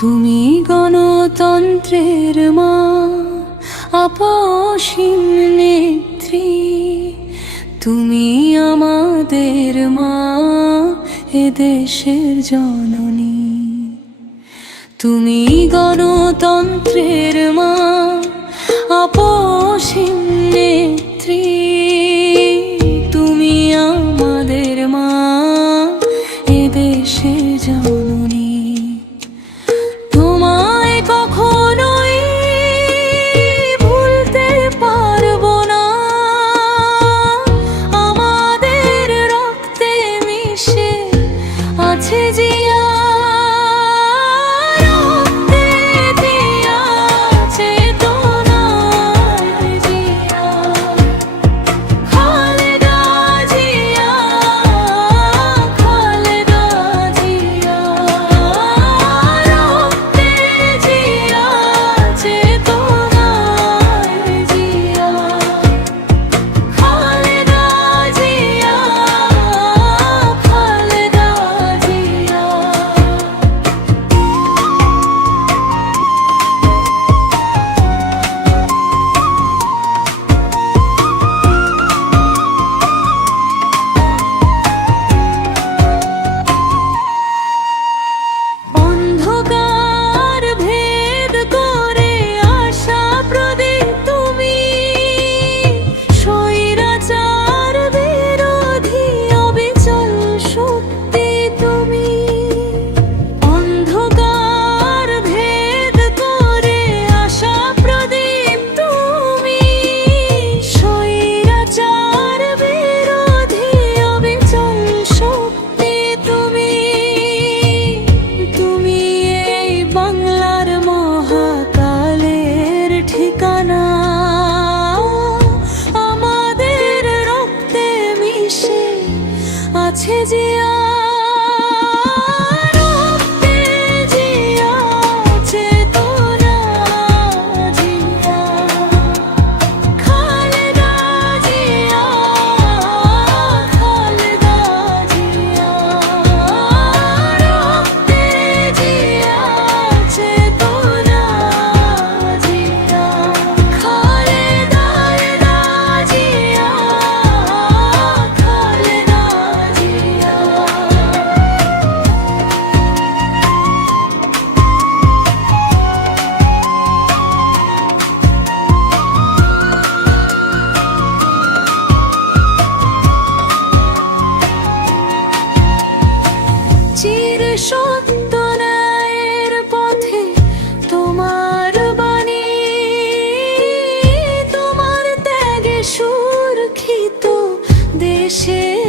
তুমি গণতন্ত্রের মা আপসীম নেত্রী। তুমি আমাদের মা, এ দেশের জননী। তুমি গণতন্ত্রের মা আপসীম নেত্রী। আছে যে 谢谢。